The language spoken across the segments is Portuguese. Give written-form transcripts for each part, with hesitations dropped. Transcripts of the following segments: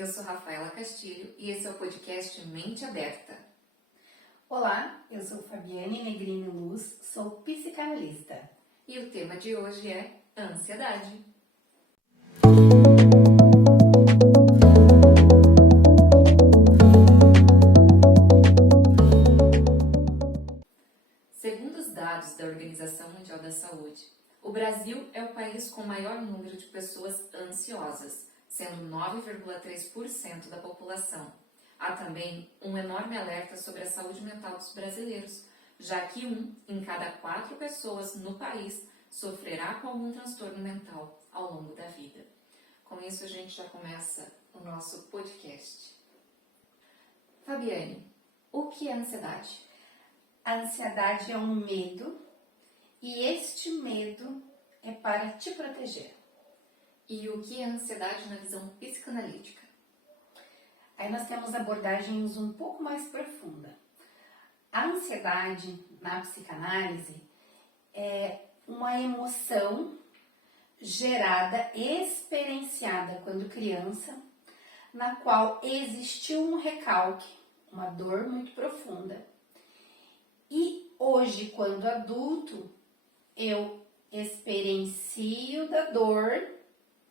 eu sou Rafaela Castilho e esse é o podcast Mente Aberta. Olá, eu sou Fabiane Negrini Luz, sou psicanalista. E o tema de hoje é ansiedade. Segundo os dados da Organização Mundial da Saúde, o Brasil é o país com maior número de pessoas ansiosas, sendo 9,3% da população. Há também um enorme alerta sobre a saúde mental dos brasileiros, já que 1 em cada 4 pessoas no país sofrerá com algum transtorno mental ao longo da vida. Com isso, a gente já começa o nosso podcast. Fabiane, o que é ansiedade? A ansiedade é um medo e este medo é para te proteger. E o que é ansiedade na visão psicanalítica? Aí nós temos abordagens um pouco mais profundas. A ansiedade na psicanálise é uma emoção gerada, experienciada quando criança, na qual existiu um recalque, uma dor muito profunda. E hoje, quando adulto, eu experiencio da dor,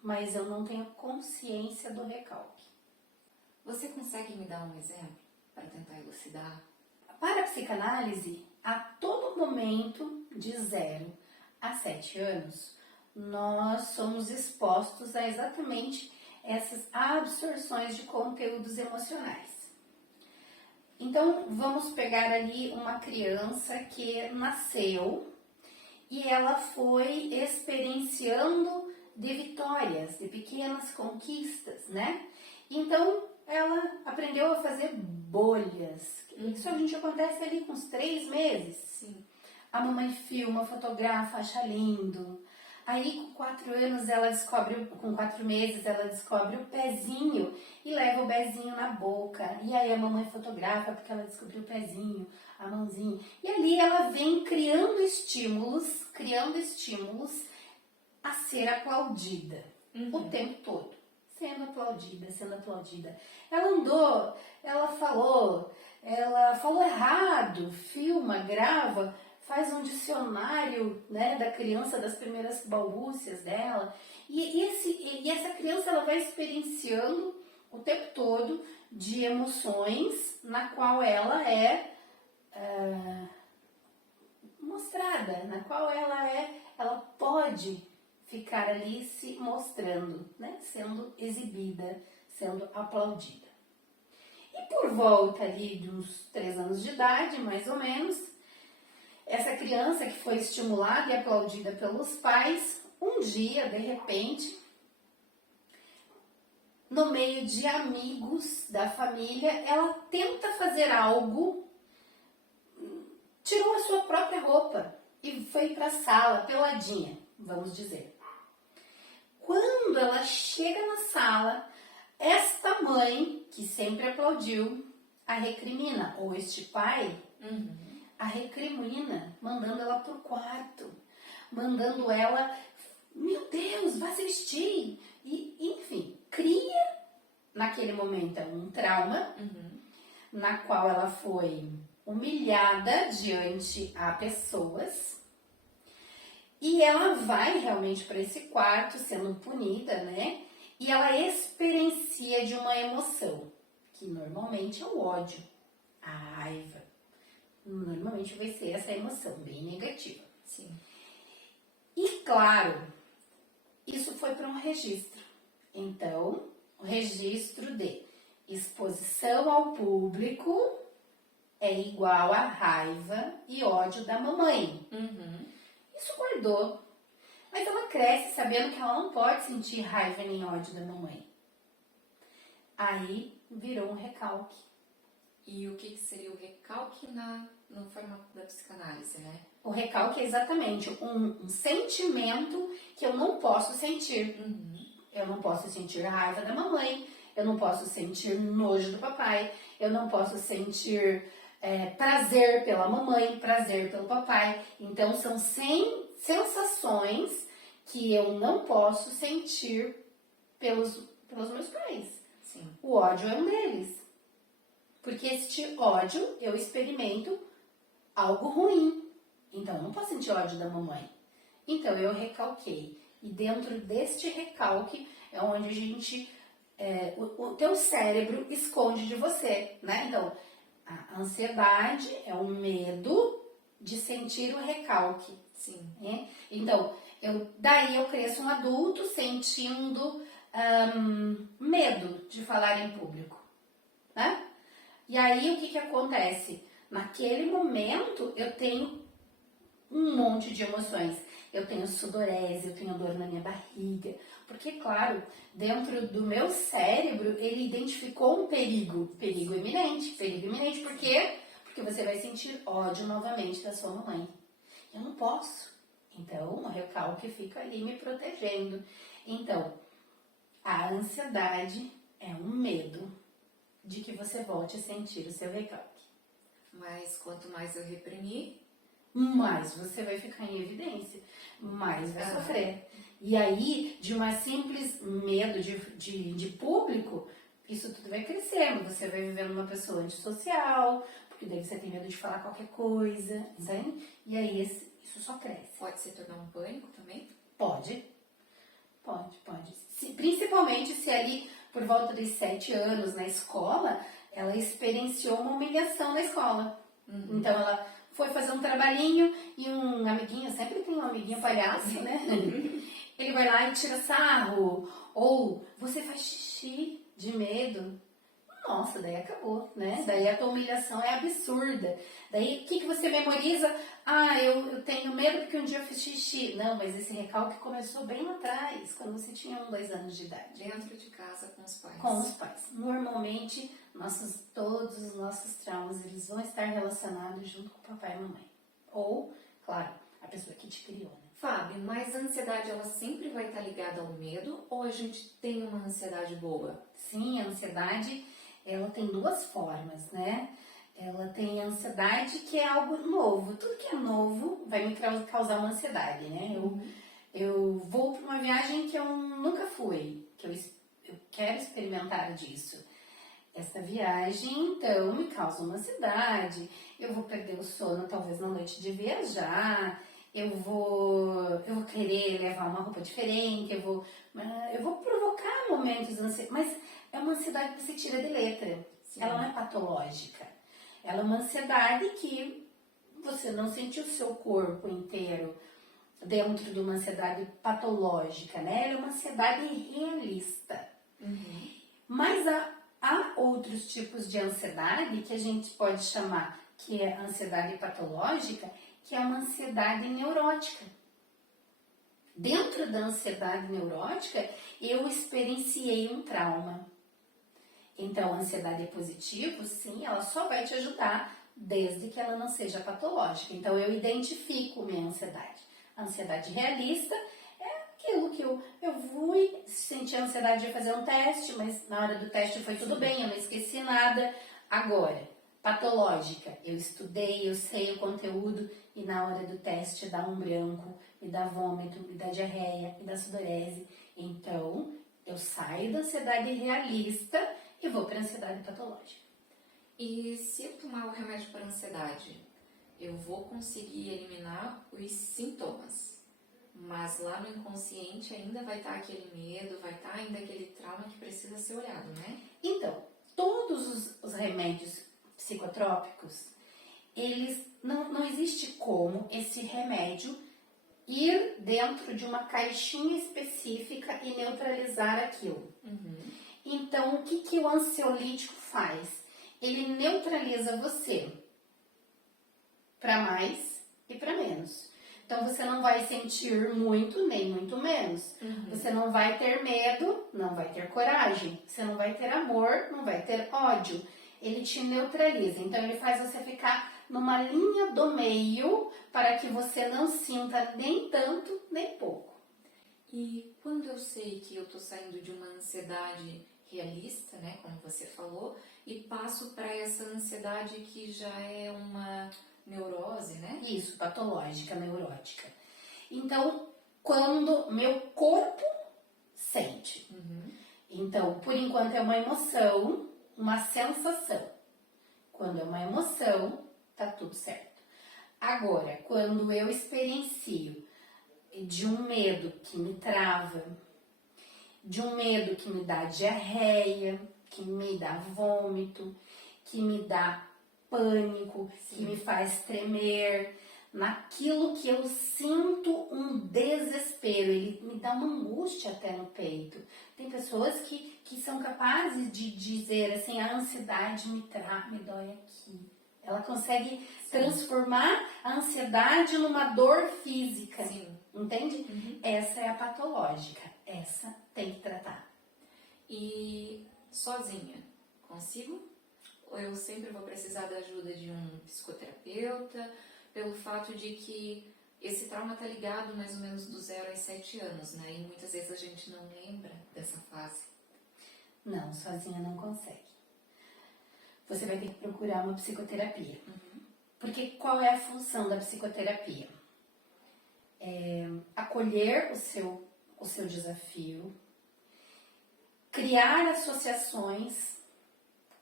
mas eu não tenho consciência do recalque. Você consegue me dar um exemplo para tentar elucidar? Para a psicanálise, a todo momento, de 0 a 7 anos, nós somos expostos a exatamente essas absorções de conteúdos emocionais. Então, vamos pegar ali uma criança que nasceu e ela foi experienciando de vitórias, de pequenas conquistas, né? Então, ela aprendeu a fazer bolhas. Isso a gente acontece ali com uns 3 meses. Sim. A mamãe filma, fotografa, acha lindo. Aí com 4 anos ela descobre, com 4 meses ela descobre o pezinho e leva o pezinho na boca. E aí a mamãe fotografa porque ela descobriu o pezinho, a mãozinha. E ali ela vem criando estímulos a ser aplaudida o tempo todo. Sendo aplaudida. Ela andou, ela falou errado, filma, grava, faz um dicionário, né, da criança, das primeiras balbúcias dela. E essa criança ela vai experienciando o tempo todo de emoções na qual ela é mostrada, na qual ela pode ficar ali se mostrando, né, sendo exibida, sendo aplaudida. E por volta ali de uns 3 anos de idade, mais ou menos, essa criança que foi estimulada e aplaudida pelos pais, um dia, de repente, no meio de amigos da família, ela tenta fazer algo, tirou a sua própria roupa e foi para a sala, peladinha, vamos dizer. Quando ela chega na sala, esta mãe, que sempre aplaudiu, a recrimina, ou este pai, a recrimina, mandando ela pro quarto, mandando ela, meu Deus, vá se vestir. E, enfim, cria, naquele momento, um trauma, na qual ela foi humilhada diante a pessoas. E ela vai realmente para esse quarto, sendo punida, né? E ela experiencia de uma emoção, que normalmente é o ódio, a raiva. Normalmente vai ser essa emoção bem negativa. Sim. E claro, isso foi para um registro. Então, o registro de exposição ao público é igual a raiva e ódio da mamãe. Isso guardou. Mas ela cresce sabendo que ela não pode sentir raiva nem ódio da mamãe. Aí virou um recalque. E o que seria o recalque no formato da psicanálise, né? O recalque é exatamente um sentimento que eu não posso sentir. Eu não posso sentir raiva da mamãe, eu não posso sentir nojo do papai, eu não posso sentir prazer pela mamãe, prazer pelo papai. Então, são sensações que eu não posso sentir pelos meus pais. Sim. O ódio é um deles. Porque este ódio, eu experimento algo ruim. Então, eu não posso sentir ódio da mamãe. Então, eu recalquei. E dentro deste recalque é onde a gente... o teu cérebro esconde de você, né? Então, a ansiedade é o medo de sentir o recalque. Sim. Né? Então, daí eu cresço um adulto sentindo medo de falar em público, né? E aí, o que acontece? Naquele momento, eu tenho um monte de emoções. Eu tenho sudorese, eu tenho dor na minha barriga. Porque, claro, dentro do meu cérebro, ele identificou um perigo. Perigo iminente. Perigo iminente. Por quê? Porque você vai sentir ódio novamente da sua mãe. Eu não posso. Então, o recalque fica ali me protegendo. Então, a ansiedade é um medo de que você volte a sentir o seu recalque. Mas quanto mais eu reprimir, mais você vai ficar em evidência, mais vai sofrer. E aí, de uma simples medo de público, isso tudo vai crescendo. Você vai vivendo uma pessoa antissocial, porque daí você tem medo de falar qualquer coisa, entende? E aí isso só cresce. pode se tornar um pânico também? Pode. Principalmente se ali, por volta de 7 anos na escola, ela experienciou uma humilhação na escola. Então, ela foi fazer um trabalhinho e um amiguinho, sempre tem um amiguinho palhaço, né? Ele vai lá e tira sarro. Ou você faz xixi de medo. Nossa, daí acabou, né? Daí a tua humilhação é absurda. Daí, o que você memoriza? Eu tenho medo porque um dia eu fiz xixi. Não, mas esse recalque começou bem lá atrás, quando você tinha 2 anos de idade. Dentro de casa com os pais. Com os pais. Normalmente, todos os nossos traumas, eles vão estar relacionados junto com o papai e mamãe. Ou, claro, a pessoa que te criou, né? Fábio, mas a ansiedade, ela sempre vai estar ligada ao medo ou a gente tem uma ansiedade boa? Sim, a ansiedade, ela tem 2 formas, né? Ela tem a ansiedade, que é algo novo. Tudo que é novo vai me causar uma ansiedade, né? Eu vou para uma viagem que eu nunca fui, que eu quero experimentar disso. Essa viagem, então, me causa uma ansiedade. Eu vou perder o sono, talvez, na noite de viajar. Eu vou querer levar uma roupa diferente. Eu vou provocar momentos ansiosos. Mas é uma ansiedade que se tira de letra. Sim. Ela não é patológica. Ela é uma ansiedade que você não sente o seu corpo inteiro dentro de uma ansiedade patológica, né? Ela é uma ansiedade realista. Mas há outros tipos de ansiedade que a gente pode chamar que é ansiedade patológica, que é uma ansiedade neurótica. Dentro da ansiedade neurótica, eu experienciei um trauma. Então, a ansiedade positiva, sim, ela só vai te ajudar desde que ela não seja patológica. Então, eu identifico minha ansiedade. A ansiedade realista é aquilo que eu fui, senti a ansiedade de fazer um teste, mas na hora do teste foi tudo bem, eu não esqueci nada. Agora, patológica, eu estudei, eu sei o conteúdo e na hora do teste dá um branco, me dá vômito, me dá diarreia, me dá sudorese. Então, eu saio da ansiedade realista e vou para a ansiedade patológica. E se eu tomar o remédio para ansiedade, eu vou conseguir eliminar os sintomas, mas lá no inconsciente ainda vai estar aquele medo, vai estar ainda aquele trauma que precisa ser olhado, né? Então, todos os remédios psicotrópicos, eles não existe como esse remédio ir dentro de uma caixinha específica e neutralizar aquilo. Então, o que o ansiolítico faz? Ele neutraliza você para mais e para menos. Então, você não vai sentir muito, nem muito menos. Você não vai ter medo, não vai ter coragem. Você não vai ter amor, não vai ter ódio. Ele te neutraliza. Então, ele faz você ficar numa linha do meio para que você não sinta nem tanto, nem pouco. E quando eu sei que eu estou saindo de uma ansiedade realista, né, como você falou, e passo para essa ansiedade que já é uma neurose, né? Isso, patológica, neurótica. Então, quando meu corpo sente, Então, por enquanto é uma emoção, uma sensação. Quando é uma emoção, tá tudo certo. Agora, quando eu experiencio de um medo que me trava, de um medo que me dá diarreia, que me dá vômito, que me dá pânico, que me faz tremer, naquilo que eu sinto um desespero, ele me dá uma angústia até no peito. Tem pessoas que são capazes de dizer assim, a ansiedade me dói aqui. Ela consegue transformar a ansiedade numa dor física. Sim. Entende? Uhum. Essa é a patológica. Essa tem que tratar. E sozinha, consigo? Ou eu sempre vou precisar da ajuda de um psicoterapeuta, pelo fato de que esse trauma tá ligado mais ou menos do 0 aos 7 anos, né? E muitas vezes a gente não lembra dessa fase. Não, sozinha não consegue. Você vai ter que procurar uma psicoterapia. Porque qual é a função da psicoterapia? Acolher o seu desafio, criar associações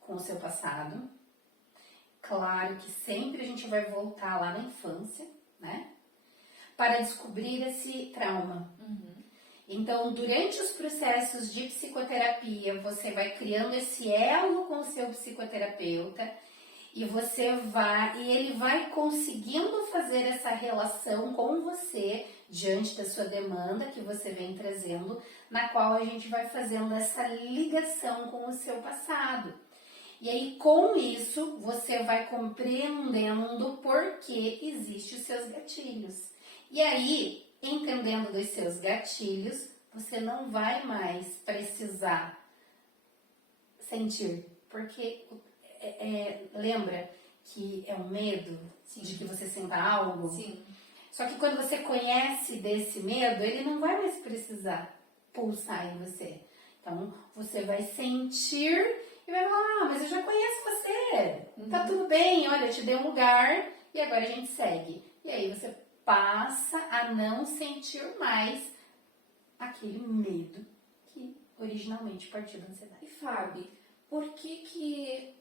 com o seu passado. Claro que sempre a gente vai voltar lá na infância, né? Para descobrir esse trauma. Então, durante os processos de psicoterapia, você vai criando esse elo com o seu psicoterapeuta e ele vai conseguindo fazer essa relação com você diante da sua demanda que você vem trazendo, na qual a gente vai fazendo essa ligação com o seu passado. E aí, com isso, você vai compreendendo por que existem os seus gatilhos. E aí, entendendo dos seus gatilhos, você não vai mais precisar sentir. Porque lembra que é um medo de que você sinta algo? Sim. Só que quando você conhece desse medo, ele não vai mais precisar pulsar em você. Então, você vai sentir e vai falar, mas eu já conheço você, tá tudo bem, olha, eu te dei um lugar e agora a gente segue. E aí você passa a não sentir mais aquele medo que originalmente partiu da ansiedade. E Fábio, por que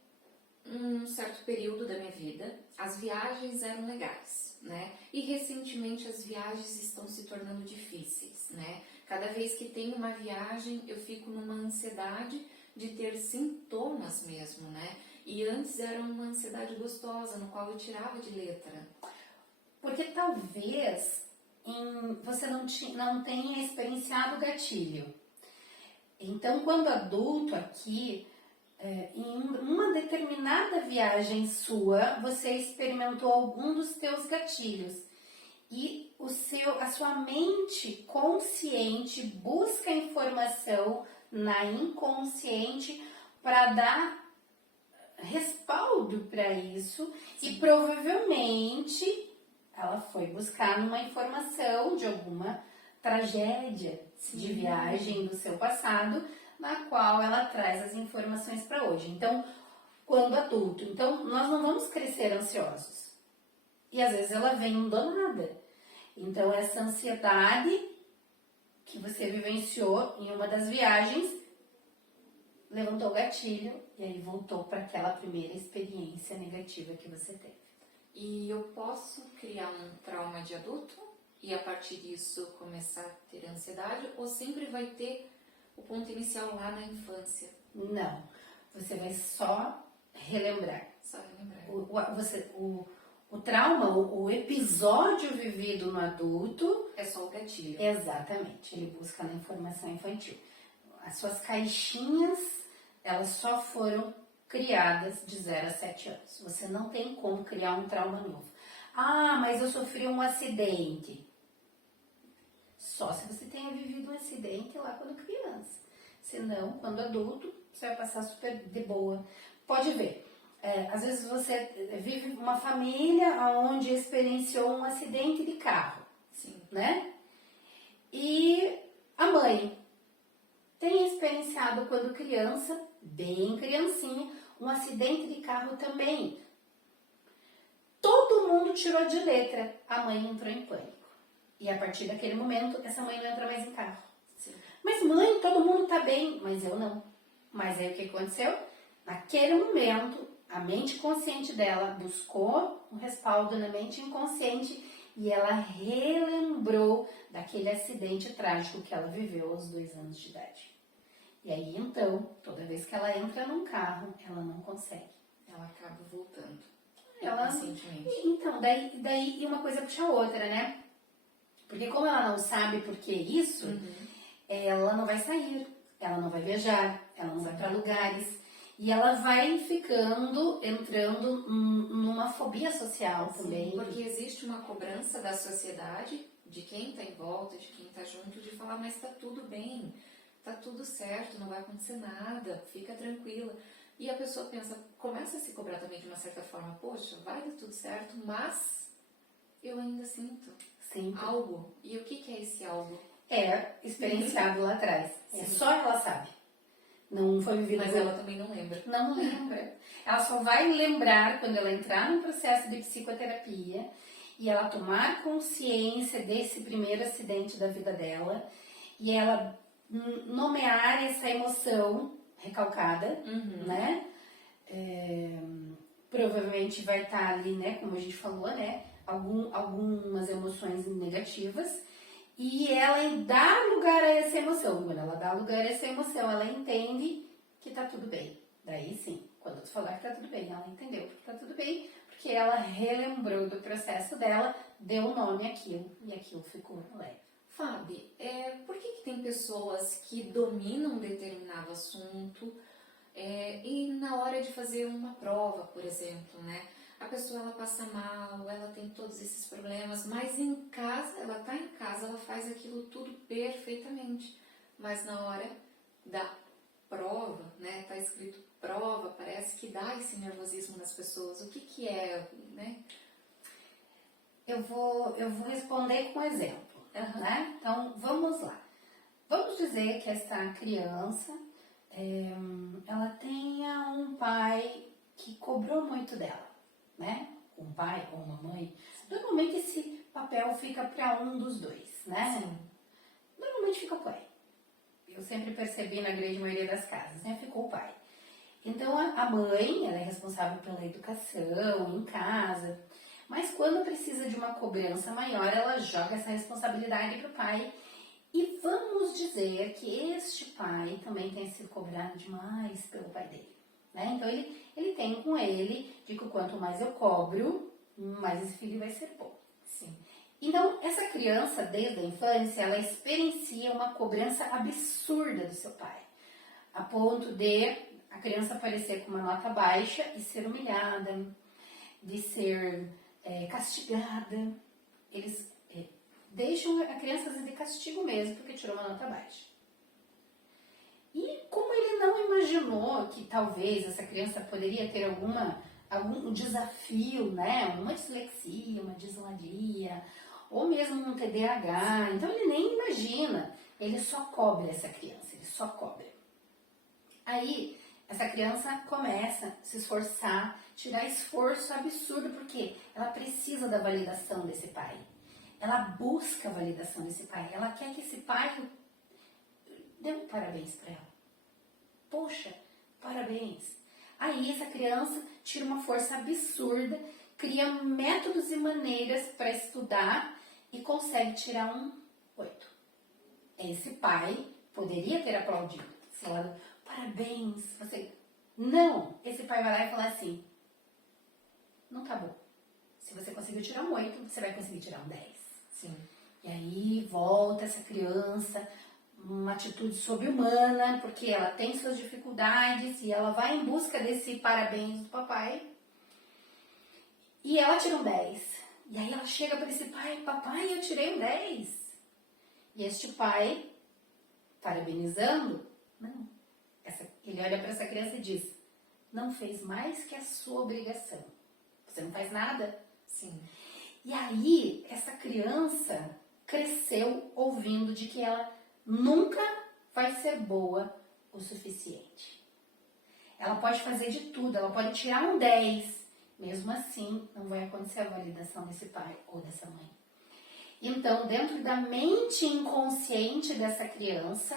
um certo período da minha vida as viagens eram legais, né? E recentemente as viagens estão se tornando difíceis, né? Cada vez que tem uma viagem eu fico numa ansiedade de ter sintomas mesmo, né? E antes era uma ansiedade gostosa, no qual eu tirava de letra. Porque talvez você não tenha experienciado o gatilho. Então, quando adulto aqui, em uma determinada viagem sua, você experimentou algum dos teus gatilhos. E a sua mente consciente busca informação na inconsciente para dar respaldo para isso. Sim. E provavelmente ela foi buscar uma informação de alguma tragédia. Sim. De viagem do seu passado, na qual ela traz as informações para hoje. Então, quando adulto, então nós não vamos crescer ansiosos. E às vezes ela vem do nada. Então, essa ansiedade que você vivenciou em uma das viagens levantou o gatilho e aí voltou para aquela primeira experiência negativa que você teve. E eu posso criar um trauma de adulto e a partir disso começar a ter ansiedade? Ou sempre vai ter o ponto inicial lá na infância? Não, você vai só relembrar. Só relembrar. O trauma, o episódio vivido no adulto... É só o gatilho. Exatamente, ele busca na informação infantil. As suas caixinhas, elas só foram criadas de 0 a 7 anos. Você não tem como criar um trauma novo. Ah, mas eu sofri um acidente. Só se você tenha vivido um acidente lá quando criança. Senão, quando adulto, você vai passar super de boa. Pode ver. Às vezes você vive uma família onde experienciou um acidente de carro. Sim. Né? E a mãe tem experienciado quando criança, bem criancinha, um acidente de carro também. Todo mundo tirou de letra. A mãe entrou em pânico. E a partir daquele momento, essa mãe não entra mais em carro. Sim. Mas mãe, todo mundo tá bem, mas eu não. Mas aí o que aconteceu? Naquele momento, a mente consciente dela buscou um respaldo na mente inconsciente e ela relembrou daquele acidente trágico que ela viveu aos 2 anos de idade. E aí então, toda vez que ela entra num carro, ela não consegue. Ela acaba voltando. Ela, Conscientemente. então, daí uma coisa puxa a outra, né? Porque como ela não sabe por que isso, ela não vai sair, ela não vai viajar, ela não vai para lugares. E ela vai entrando numa fobia social também. Sim, porque existe uma cobrança da sociedade, de quem está em volta, de quem está junto, de falar, mas está tudo bem, está tudo certo, não vai acontecer nada, fica tranquila. E a pessoa pensa, começa a se cobrar também de uma certa forma, poxa, vai dar tudo certo, mas eu ainda sinto algo. E o que é esse algo? É experienciado lá atrás. É só ela sabe. Não foi vivido. Mas ela também não lembra. Não lembra. Ela só vai lembrar quando ela entrar no processo de psicoterapia e ela tomar consciência desse primeiro acidente da vida dela e ela nomear essa emoção recalcada, né? Provavelmente vai estar ali, né? Como a gente falou, né? Algumas emoções negativas. E ela dá lugar a essa emoção. Quando ela dá lugar a essa emoção, ela entende que tá tudo bem. Daí sim, quando tu falar que tá tudo bem, ela entendeu que tá tudo bem, porque ela relembrou do processo dela, deu nome àquilo, e aquilo ficou leve. Fábio, por que tem pessoas que dominam um determinado assunto e na hora de fazer uma prova, por exemplo, né? A pessoa ela passa mal, ela tem todos esses problemas, mas em casa, ela tá em casa, ela faz aquilo tudo perfeitamente. Mas na hora da prova, né, tá escrito prova, parece que dá esse nervosismo nas pessoas. O que é, né? Eu vou responder com um exemplo, né? Então, vamos lá. Vamos dizer que essa criança, ela tenha um pai que cobrou muito dela, né? Um pai ou uma mãe. Normalmente esse papel fica para um dos dois, né? Sim. Normalmente fica o pai. Eu sempre percebi na grande maioria das casas, né? Ficou o pai. Então a mãe, ela é responsável pela educação em casa, mas quando precisa de uma cobrança maior, ela joga essa responsabilidade para o pai. E vamos dizer que este pai também tem sido cobrado demais pelo pai dele, né? Então ele tem com ele de que quanto mais eu cobro, mais esse filho vai ser bom. Sim. Então, essa criança, desde a infância, ela experiencia uma cobrança absurda do seu pai, a ponto de a criança aparecer com uma nota baixa e ser humilhada, de ser castigada. Eles deixam a criança de castigo mesmo, porque tirou uma nota baixa. E como ele não imaginou que talvez essa criança poderia ter algum desafio, né? Uma dislexia, uma dislalia, ou mesmo um TDAH, então ele nem imagina, ele só cobra essa criança, ele só cobra. Aí, essa criança começa a se esforçar, tirar esforço absurdo, porque ela precisa da validação desse pai. Ela busca a validação desse pai, ela quer que esse pai dê um parabéns para ela. Poxa, parabéns. Aí essa criança tira uma força absurda, cria métodos e maneiras para estudar e consegue tirar um 8. Esse pai poderia ter aplaudido. Falando, parabéns, você... Não, esse pai vai lá e fala assim, não tá bom. Se você conseguiu tirar um 8, você vai conseguir tirar um 10. Sim. E aí volta essa criança, uma atitude sobre-humana, porque ela tem suas dificuldades e ela vai em busca desse parabéns do papai. E ela tira um 10. E aí ela chega para esse pai, papai, eu tirei um 10. E este pai, parabenizando, não. Ele olha para essa criança e diz, não fez mais que a sua obrigação. Você não faz nada? Sim. E aí, essa criança cresceu ouvindo de que ela nunca vai ser boa o suficiente. Ela pode fazer de tudo, ela pode tirar um 10. Mesmo assim, não vai acontecer a validação desse pai ou dessa mãe. Então, dentro da mente inconsciente dessa criança,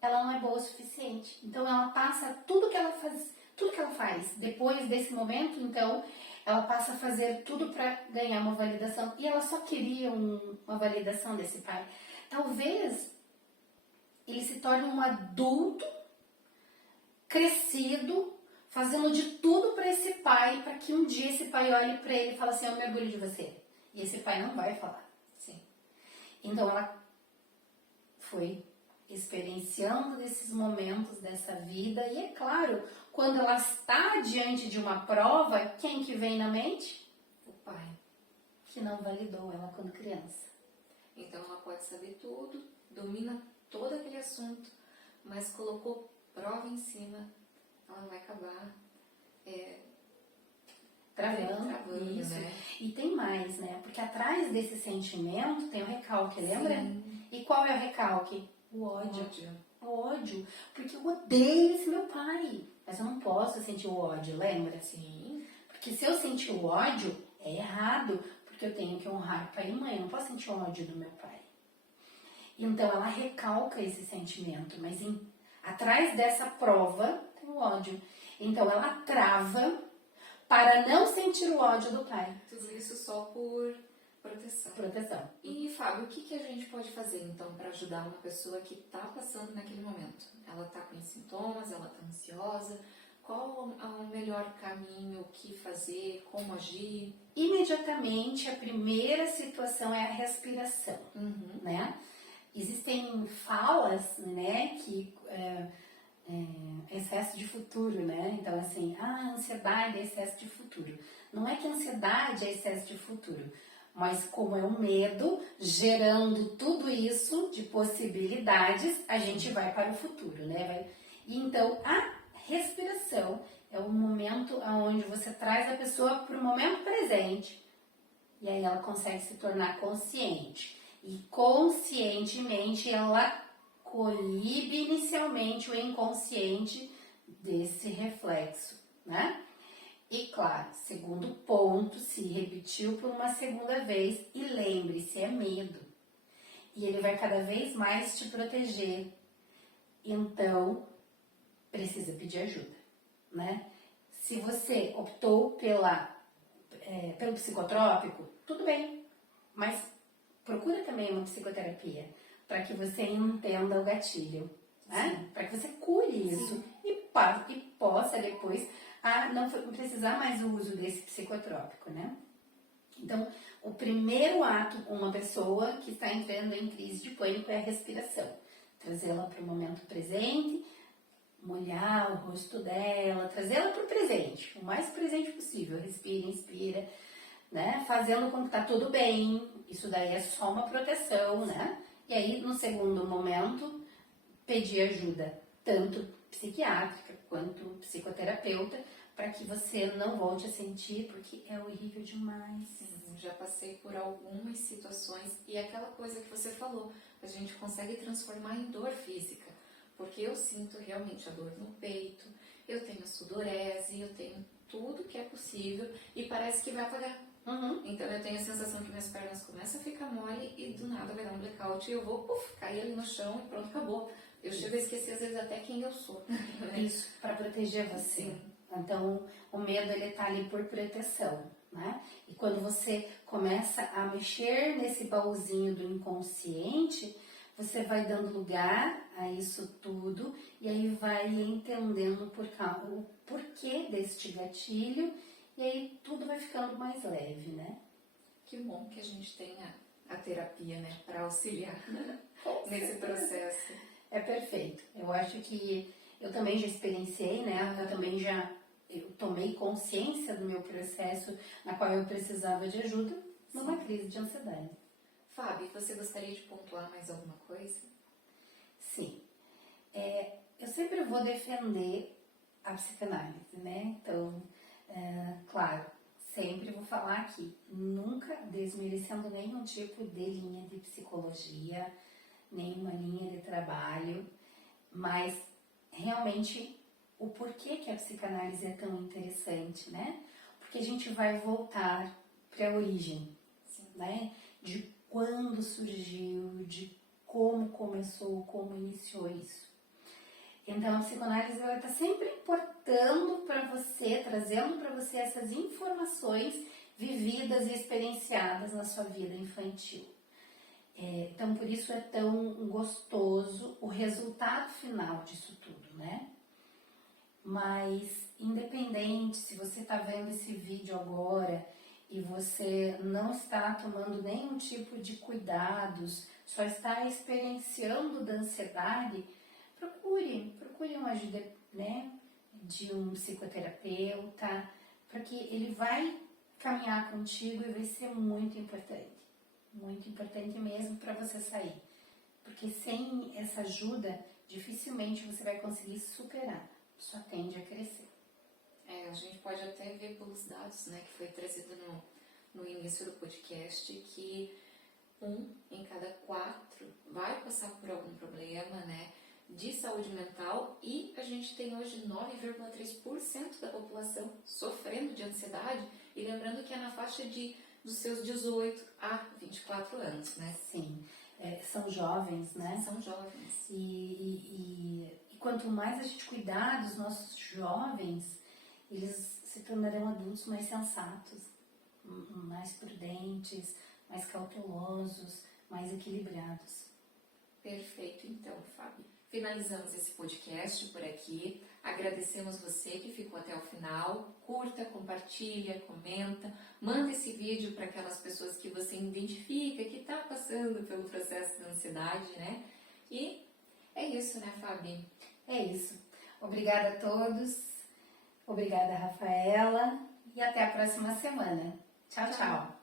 ela não é boa o suficiente. Então ela passa tudo que ela faz depois desse momento, então ela passa a fazer tudo para ganhar uma validação e ela só queria uma validação desse pai. Talvez ele se torne um adulto crescido, fazendo de tudo para esse pai, para que um dia esse pai olhe para ele e fale assim, eu me orgulho de você. E esse pai não vai falar. Sim. Então ela foi experienciando desses momentos dessa vida e é claro, quando ela está diante de uma prova, quem que vem na mente? O pai. Que não validou ela quando criança. Então ela pode saber tudo, domina todo aquele assunto, mas colocou prova em cima, ela vai acabar Travando isso. Né? E tem mais, né? Porque atrás desse sentimento tem o recalque, lembra? Sim. E qual é o recalque? O ódio. Ódio. O ódio. Porque eu odeio esse meu pai. Mas eu não posso sentir o ódio, lembra? Sim. Porque se eu sentir o ódio, é errado. Porque eu tenho que honrar pai e mãe. Eu não posso sentir o ódio do meu pai. Então ela recalca esse sentimento. Mas atrás dessa prova tem o ódio. Então ela trava para não sentir o ódio do pai. Tudo isso só por proteção. E, Fábio, o que a gente pode fazer, então, para ajudar uma pessoa que está passando naquele momento? Ela está com sintomas, ela está ansiosa. Qual é o melhor caminho, o que fazer, como agir? Imediatamente, a primeira situação é a respiração, né? Existem falas, né, que... excesso de futuro, né? Então, assim, ansiedade é excesso de futuro. Não é que a ansiedade é excesso de futuro, mas como é um medo, gerando tudo isso de possibilidades, a gente vai para o futuro, né? E então, a respiração é o momento onde você traz a pessoa para o momento presente, e aí ela consegue se tornar consciente. E conscientemente ela coíbe inicialmente o inconsciente desse reflexo, né? E claro, segundo ponto, se repetiu por uma segunda vez e lembre-se, é medo. E ele vai cada vez mais te proteger. Então, precisa pedir ajuda, né? Se você optou pelo psicotrópico, tudo bem, mas procura também uma psicoterapia para que você entenda o gatilho, né? Para que você cure isso e possa depois não precisar mais do uso desse psicotrópico, né? Então, o primeiro ato com uma pessoa que está entrando em crise de pânico é a respiração. Trazê-la para o momento presente, molhar o rosto dela, trazê-la para o presente, o mais presente possível. Respira, inspira, né? Fazendo com que tá tudo bem. Isso daí é só uma proteção, né? E aí, no segundo momento, pedir ajuda, tanto psiquiátrica quanto psicoterapeuta, para que você não volte a sentir, porque é horrível demais. Sim, já passei por algumas situações e aquela coisa que você falou, a gente consegue transformar em dor física, porque eu sinto realmente a dor no peito, eu tenho sudorese, eu tenho tudo que é possível e parece que vai apagar. Então eu tenho a sensação que minhas pernas começam a ficar mole e do nada vai dar um blackout e eu vou cair ali no chão e pronto, acabou. Eu chego a esquecer às vezes até quem eu sou. Isso, para proteger você. Sim. Então o medo ele tá ali por proteção, né? E quando você começa a mexer nesse baúzinho do inconsciente, você vai dando lugar a isso tudo e aí vai entendendo o porquê deste gatilho. E aí tudo vai ficando mais leve, né? Que bom que a gente tenha a terapia, né? Para auxiliar nesse processo. É perfeito. Eu acho que eu também já experienciei, né? Eu tomei consciência do meu processo na qual eu precisava de ajuda numa crise de ansiedade. Fábio, você gostaria de pontuar mais alguma coisa? Sim. Eu sempre vou defender a psicanálise, né? Então... claro, sempre vou falar aqui, nunca desmerecendo nenhum tipo de linha de psicologia, nenhuma linha de trabalho, mas realmente o porquê que a psicanálise é tão interessante, né? Porque a gente vai voltar para a origem, né? De quando surgiu, de como começou, como iniciou isso. Então a psicanálise ela está sempre importando para você, trazendo para você essas informações vividas e experienciadas na sua vida infantil. Então por isso é tão gostoso o resultado final disso tudo, né? Mas independente se você está vendo esse vídeo agora e você não está tomando nenhum tipo de cuidados, só está experienciando da ansiedade, procure uma ajuda, né, de um psicoterapeuta, porque ele vai caminhar contigo e vai ser muito importante mesmo para você sair, porque sem essa ajuda dificilmente você vai conseguir superar, só tende a crescer. A gente pode até ver pelos dados, né, que foi trazido no início do podcast, que 1 em cada 4 vai passar por algum problema, né, de saúde mental, e a gente tem hoje 9,3% da população sofrendo de ansiedade, e lembrando que é na faixa dos seus 18 a 24 anos, né? Sim, são jovens, né? São jovens. E quanto mais a gente cuidar dos nossos jovens, eles se tornarão adultos mais sensatos, mais prudentes, mais cautelosos, mais equilibrados. Perfeito, então, Fábio. Finalizamos esse podcast por aqui. Agradecemos você que ficou até o final. Curta, compartilha, comenta. Manda esse vídeo para aquelas pessoas que você identifica que está passando pelo processo de ansiedade, né? E é isso, né, Fabi? É isso. Obrigada a todos. Obrigada, Rafaela. E até a próxima semana. Tchau, tchau.